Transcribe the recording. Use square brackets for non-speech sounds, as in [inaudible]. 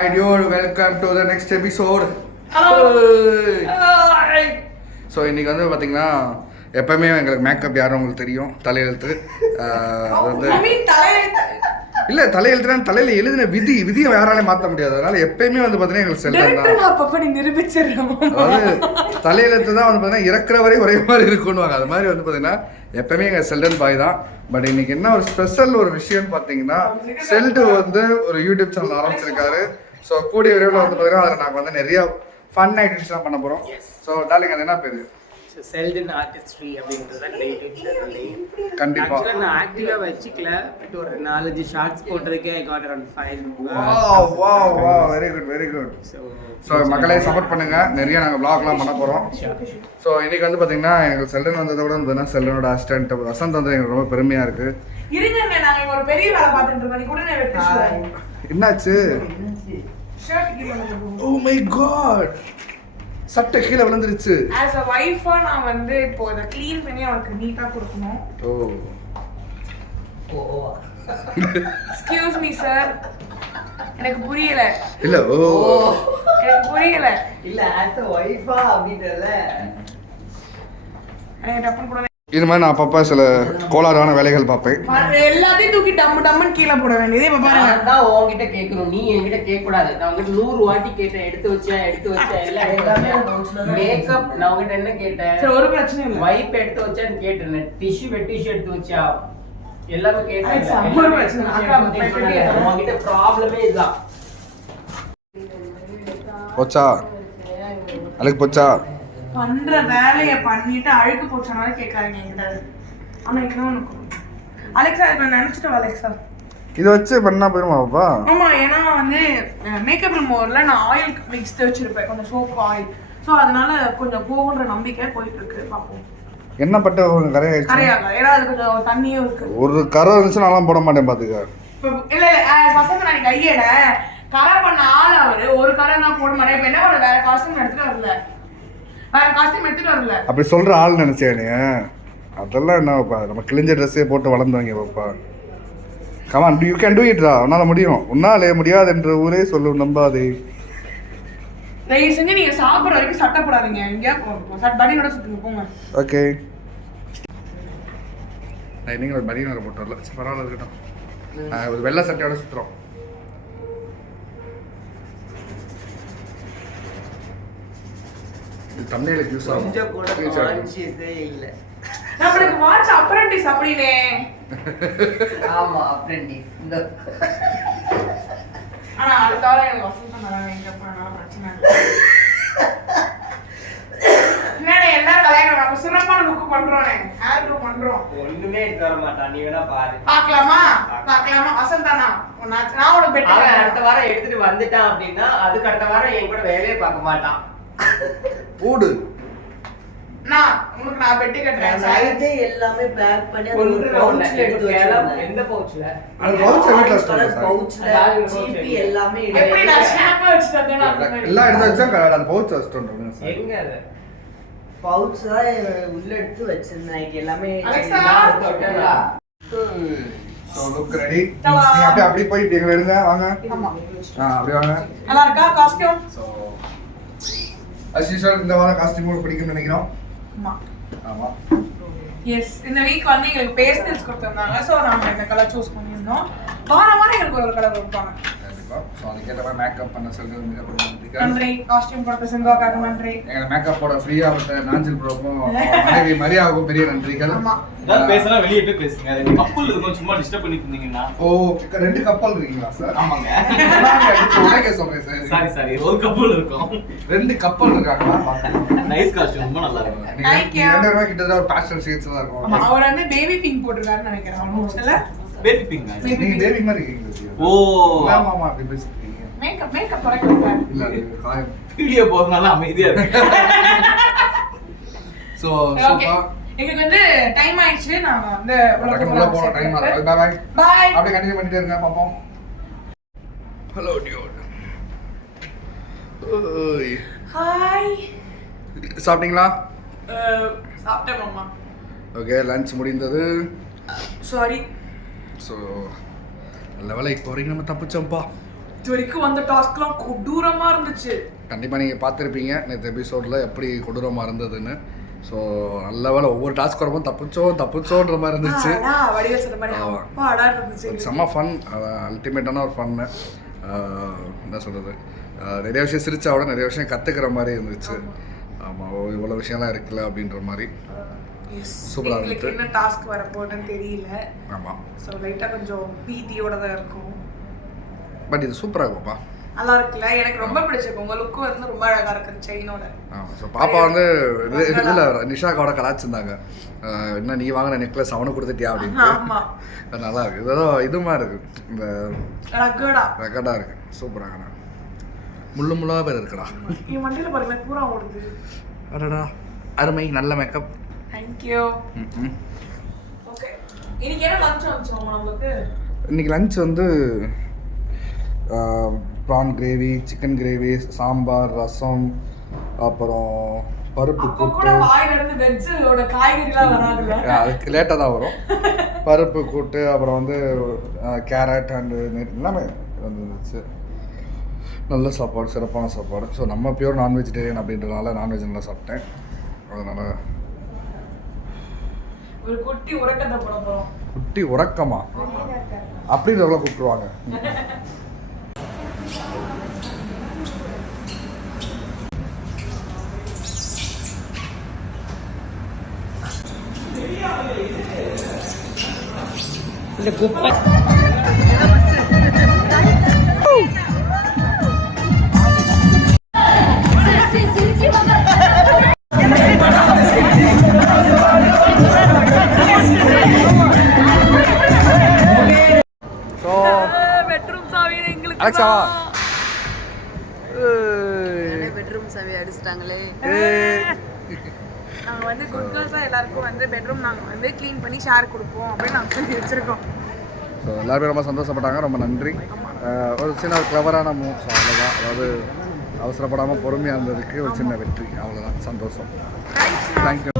Hi dude, welcome to the next episode. So இன்னைக்கு வந்து பார்த்தீங்கன்னா எப்பவுமே எங்களுக்கு மேக்கப் யாரும் உங்களுக்கு தெரியும்? தலையெழுத்து. அது வந்து இல்லை தலையெழுத்துனா தலையில் எழுதின விதி விதியை யாராலையும் மாற்ற முடியாது. அதனால எப்பயுமே வந்து பார்த்தீங்கன்னா எங்களுக்கு செல்லம் தான். தலையெழுத்து தான் வந்து பார்த்தீங்கன்னா இறக்குற வரை ஒரே மாதிரி இருக்குன்னுவாங்க அது மாதிரி வந்து பார்த்தீங்கன்னா எப்பவுமே எங்கள் செல்டன் பாய் தான். பட் இன்னைக்கு என்ன ஒரு ஸ்பெஷல் ஒரு விஷயம்னு பார்த்தீங்கன்னா செல்டு வந்து ஒரு யூடியூப் சேனல் ஆரம்பிச்சிருக்காரு. ஸோ கூடிய விரைவில் வந்து பார்த்தீங்கன்னா அதில் நாங்கள் வந்து நிறைய ஃபன் ஆக்டிவிட்டிஸ்லாம் பண்ண போகிறோம் ஸோ டார்லிங் அது என்ன பேர்? செல்டன் ஆர்டிஸ்ட்ரி அப்படின்றது தான் யூடியூப் சேனல் நேம் கண்டிப்பா. ஆக்சுவலாக நான் ஆக்டிவாக வச்சுக்கல. பட் ஒரு நாலஞ்சு ஷார்ட்ஸ் போட்டதுக்கே ஐ காட் அரௌண்ட் ஃபைவ் வா வா very good very good so so மக்களே சப்போர்ட் பண்ணுங்க. நிறைய நாங்கள் ப்ளாக்லாம் பண்ண போகிறோம் ஸோ இன்னைக்கு வந்து பார்த்தீங்கன்னா எங்களுக்கு செல்டன் வந்ததை விட வந்து பார்த்தீங்கன்னா செல்லனோட அசிஸ்டன்ட் வசந்த் வந்து எங்களுக்கு ரொம்ப பெருமையாக இருக்குது இருங்க நாங்க இங்க ஒரு பெரிய வேலை பார்த்துட்டு இருக்கோம் கூட என்னாச்சு? ஓ மை காட் சட்டை கீழே விழுந்துருச்சு. ஆஸ் அ வைஃபா நான் வந்து இப்போ இதை க்ளீன் பண்ணி அவனுக்கு நீட்டா கொடுக்கணும். ஓ எக்ஸ்கியூஸ் மீ சார் எனக்கு புரியல. இல்ல ஓ. எனக்கு புரியல. இல்லை ஆஸ் அ ஒய்ஃபா அப்படின்றத எனக்கு டப்புன்னு கூட இது மாதிரி நான் அப்பப்போ சில கோளாறான வேலைகள் பார்ப்பேன். எல்லாத்தையும் தூக்கி டம்மு டம்முன்னு கீழே போட வேண்டியது. இப்ப பாருங்க நான் தான் உன்கிட்ட கேட்கணும். நீ என்கிட்ட கேட்க கூடாது நான் உங்ககிட்ட நூறு வாட்டி கேட்டேன். எடுத்து வச்சேன் எடுத்து வச்சேன் [laughs] எல்லாம் வச்சேன் மேக்கப் நான் உங்ககிட்ட என்ன கேட்டேன்? சரி ஒரு பிரச்சனையும் இல்ல. வைப் எடுத்து வச்சான்னு கேட்டேன். டிஷ்யூ வெட் டிஷ்யூ எடுத்து வச்சா எல்லாமே பிரச்சனை. கேட்டேன் உங்ககிட்ட ப்ராப்ளமே இதுதான் போச்சா? அழுக்கு போச்சா? பண்ற வேலைய பண்ணிட்டு அழுக்கு போச்சனால கேட்காதீங்க என்கிட்ட. ஆனா இன்னொன்னு அலெக்சா இப்ப நினைச்சிட்டு அலெக்சா இதை வச்சு பண்ணா போயிருமா பாப்பா? ஆமா ஏன்னா வந்து மேக்கப் ரிமூவர்ல நான் ஆயில் மிக்ஸ் வச்சிருப்பேன். கொஞ்சம் சோப் ஆயில் ஸோ அதனால கொஞ்சம் போகுன்ற நம்பிக்கை போயிட்டு இருக்கு பார்ப்போம் என்ன பட்ட கரையாயிடுச்சு கரையாகல ஏன்னா அது கொஞ்சம் தண்ணியும் இருக்கு. ஒரு கரை இருந்துச்சு நான்லாம் போட மாட்டேன் பார்த்துக்க இப்ப இல்ல பசங்க நான் கையட. கரை பண்ண ஆள் அவரு. ஒரு கரை நான் போட மாட்டேன். இப்ப என்ன பண்ண வேற காஸ்டியூம் எடுத்துட்டு வரல. வேற காஸ்டியூம் எடுத்துட்டு வரல. அப்படி சொல்ற ஆள் நினைச்சேன் அதெல்லாம் என்ன பாப்பா? நம்ம கிழிஞ்ச ட்ரெஸ்ஸே போட்டு வளர்ந்தவங்க பாப்பா. Come on you can do. இட்ரா உன்னால முடியும். உன்னாலே முடியாது என்ற ஊரே சொல்லும் நம்பாதே. தயவு செஞ்சு நீங்க சாப்பிடுற வரைக்கும் சட்டை போடாதீங்க. எங்கேயா பனியோட சுத்துங்க போங்க. ஓகே நீங்கள் ஒரு மதியம் வர போட்டு வரல. பரவாயில்ல இருக்கட்டும். ஒரு வெள்ளை சட்டையோட சுற்றுறோம் தமிழுக்கு யூஸ் ஆகும். கொஞ்சம் கூட இல்லை. நம்மளுக்கு வாட்ச் அப்ரண்டிஸ் அப்படினே. ஆமா அப்ரெண்டிஸ் இந்த ஆனா அடுத்த வாரம் எனக்கு வசந்தம் வராங்க எங்க போனாலும் பிரச்சனை இல்லை என்னடா எல்லாரும் கல்யாணம் நம்ம சிறப்பான லுக் பண்றோம் ஹேர் டூ பண்றோம். ஒண்ணுமே எடுத்து வர மாட்டான். நீ வேணா பாரு. பார்க்கலாமா? பார்க்கலாமா. வசந்தானா? நான் உனக்கு பெட்டு அவன் கட்டுறேன். அடுத்த வாரம் எடுத்துட்டு வந்துட்டான் அப்படின்னா அதுக்கு அடுத்த வாரம் என் கூட வேலையே பார்க்க மாட்டான். ஊடு நான் உனக்கு நான் பெட்டி கட்டுறேன் நைட்டே எல்லாமே பேக் பண்ணி எடுத்து. எந்த பவுச்ல GP pouch எல்லாமே எப்படி எடுத்து நான் அந்த. எல்லாம் எடுத்து வச்சா அந்த பவுச் வச்சுட்டு சார். எங்க அது? Pouch தான் உள்ள எடுத்து வச்சிருந்தேன் எல்லாமே! ஸோ லுக் ரெடி நீங்க அப்படியே அப்படியே எடுங்க வாங்க. ஆமா. ஆ அப்படியே வாங்க. நல்லா இருக்கா காஸ்டியூம் ஸோ அஸ் யூஸ்வல் இந்த வாரம் காஸ்டியூம் கூட பிடிக்கும்னு நினைக்கிறோம். ஆமா. ஆமாம் எஸ் இந்த வீக் வந்து எங்களுக்கு பேஸ்டல்ஸ் கொடுத்துருந்தாங்க. ஸோ நாங்கள் இந்த கலர் சூஸ் பண்ணியிருந்தோம். வாரம் வாரம் எங்களுக்கு ஒரு கலர் கொடுப்பாங்க. கண்டிப்பாக ஸோ அதுக்கேற்ற மாதிரி மேக்கப் பண்ண சொல்றது நன்றிகள் நன்றி. காஸ்டியூம் கொடுத்த செல்வாக்காக நன்றி. எங்களை மேக்கப்போட ஃப்ரீயாக விட்ட நாஞ்சில் ப்ரோக்கும் [laughs] மனைவி மரியாவுக்கும் பெரிய நன்றிகள். பேசலாம் வெளியே போய் பேசுங்க. ரெண்டு கப்பல் இருக்கும். சும்மா டிஸ்டர்ப் பண்ணிட்டு இருந்தீங்கன்னா. ஓ ரெண்டு கப்பல் இருக்கீங்களா சார் ஆமாங்க. உலக சொல்றேன் சார் சாரி சாரி ஒரு கப்பல் இருக்கும். ரெண்டு கப்பல் இருக்காங்களா. நைஸ் காஸ்டியூம் ரொம்ப நல்லா இருக்கும். ரெண்டு பேருமே கிட்டத்தட்ட ஒரு பேஷன் ஷேட்ஸ் தான் ஆமா இருக்கும் அவர் வந்து பேபி பிங்க் போட்டிருக்காருன்னு நினைக்கிறேன். பேபி பிங்க நீங்க தேவி மாதிரி இருக்கீங்க ஓ. ஆமா ஆமா அப்படி பேசிருக்கீங்க. மேக்கப் மேக்கப் தொடக்க இல்ல அது காயம். வீடியோ போறதுனால அமைதியா இருக்கு. ஓகே சூப்பர் [laughs] எங்களுக்கு வந்து டைம் ஆயிடுச்சு. நாங்க வந்து உள்ள போன டைம் ஆகுது பை பாய் பாய் அப்படியே கண்டினியூ பண்ணிட்டே இருங்க பாப்போம் ஹலோ டியோட் ஓய். ஹாய் சாப்பிட்டீங்களா? சாப்பிட்டேன் மாமா. ஓகே லஞ்ச் முடிந்தது. சாரி ஸோ நல்ல வேலை இப்போ வரைக்கும் நம்ம தப்பிச்சோம்ப்பா. இது வரைக்கும் வந்த டாஸ்க்லாம் கொடூரமா இருந்துச்சு. கண்டிப்பாக நீங்கள் பார்த்துருப்பீங்க. நேற்று எபிசோடில் எப்படி கொடூரமாக இருந்ததுன்னு. ஸோ நல்ல வேலை ஒவ்வொரு டாஸ்க் வரப்போ தப்பிச்சோம் தப்பிச்சோன்ற மாதிரி இருந்துச்சு. செம்ம ஃபன் அல்டிமேட்டான ஒரு ஃபன்னு என்ன சொல்கிறது நிறைய விஷயம் சிரிச்சாவோட நிறைய விஷயம் கற்றுக்கிற மாதிரி இருந்துச்சு. ஆமாம் இவ்வளோ விஷயம்லாம் இருக்குல்ல அப்படின்ற மாதிரி. Yes. சூப்பரா எங்களுக்கு இருந்துச்சு. என்ன டாஸ்க் வரப்போகுதுன்னு தெரியல. ஆமாம் ஸோ லைட்டாக கொஞ்சம் பீதியோட தான் இருக்கும். பட் இது சூப்பராக இருக்கும்ப்பா நல்லா இருக்குல்ல? எனக்கு ரொம்ப பிடிச்சிருக்கு உங்க லுக்கு வந்து ரொம்ப அழகா இருக்கு செயினோட ஸோ பாப்பா வந்து இது இல்லை நிஷாக்காவோட கலாச்சிருந்தாங்க என்ன நீ வாங்கின நெக்லஸ் அவனுக்கு கொடுத்துட்டியா அப்படின்னு ஆமா. நல்லா இருக்கு. இதோ இது மாதிரி இருக்கு. இந்த ரகடா. ரெக்கார்டாக இருக்கு. சூப்பராகண்ணா முள்ளு முள்ளாக பேர் இருக்குடா என் வண்டியில பாருங்க பூரா ஓடுது. அடடா. அருமை நல்ல மேக்கப் தேங்க்யூ ஓகே இன்னைக்கு என்ன லஞ்ச் அனுப்பிச்சோம் நம்மளுக்கு இன்னைக்கு லஞ்ச் வந்து prawn gravy chicken gravy sambar rasam அப்புறம் பருப்பு கூட்டு. அதுக்கு லேட்டாக தான் வரும். [laughs] பருப்பு கூட்டு அப்புறம் வந்து கேரட் அண்டு எல்லாமே வந்துருந்துச்சு நல்ல சாப்பாடு சிறப்பான சாப்பாடு. ஸோ நம்ம பியூர் நான் வெஜிடேரியன் அப்படின்றதுனால நான்வெஜ் நல்லா சாப்பிட்டேன். அதனால் ஒரு குட்டி உறக்கத்தை போட போறோம். குட்டி உறக்கமா? அப்படின்றவங்கள கூப்பிட்டுருவாங்க. இந்த குப்பை சவி அடிச்சிட்டாங்களே. நாங்கள் வந்து குட் கேர்ள்ஸாக எல்லாருக்கும் வந்து பெட்ரூம் நாங்கள் வந்து க்ளீன் பண்ணி ஷேர் கொடுப்போம் அப்படின்னு நாங்கள் சொல்லி வச்சுருக்கோம். ஸோ எல்லாருமே ரொம்ப சந்தோஷப்பட்டாங்க ரொம்ப நன்றி. ஒரு சின்ன கிளவரான மூவ் ஸோ அவ்வளோதான் அதாவது அவசரப்படாமல் பொறுமையாக இருந்ததுக்கு ஒரு சின்ன வெற்றி. அவ்வளோதான் சந்தோஷம். தேங்க்யூ